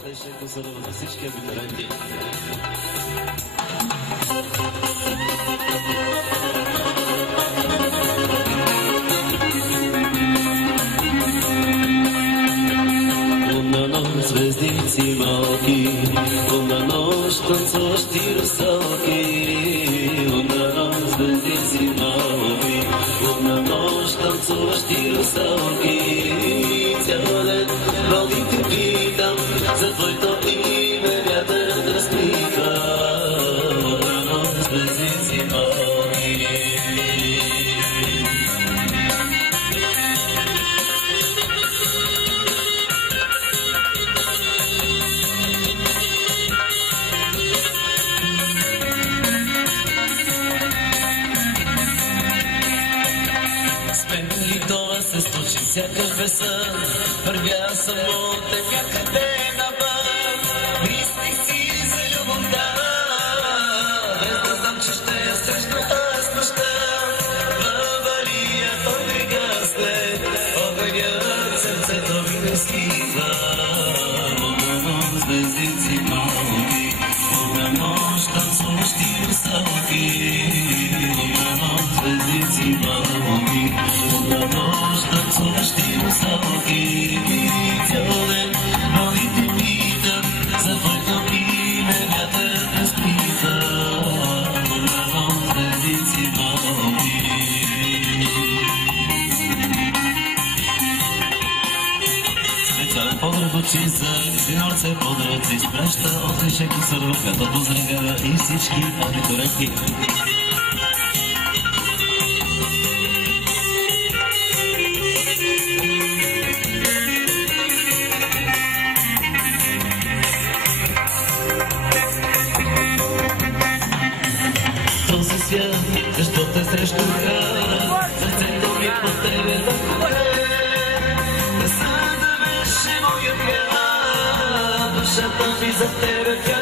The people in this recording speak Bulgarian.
Ще консерва за всички абитуриенти. Лунна нощ, звездици малки, лунна нощ, танцуващи русалки. Лунна нощ, звездици малки, лунна нощ, танцуващи русалки. Цял ден вълните питам за твоето име, вятърът разплита. Лунна нощ, звездици малки. Се случи всякакъв сън, вървя само така къде навън. Мислих си за любовта, без да знам, че ще я срещна аз нощта. Във алията брега след огънят, сърцето ми не скива. Лунна нощ, звездици малки, лунна нощ, танцуващи русалки. Лунна нощ, звездици малки, лунна нощ, танцуващи русалки. Цял ден новите питам за твоето име, вятърът разплита. Лунна нощ, звездици малки. Специален подред очи за синорце, подред се изпраща от лише консерва, като позрегава и всички абитуриенти. Защо те срещу храна, сърцето ми по тебе да ходе. Късата беше моя пя, душата ми за тебе пя.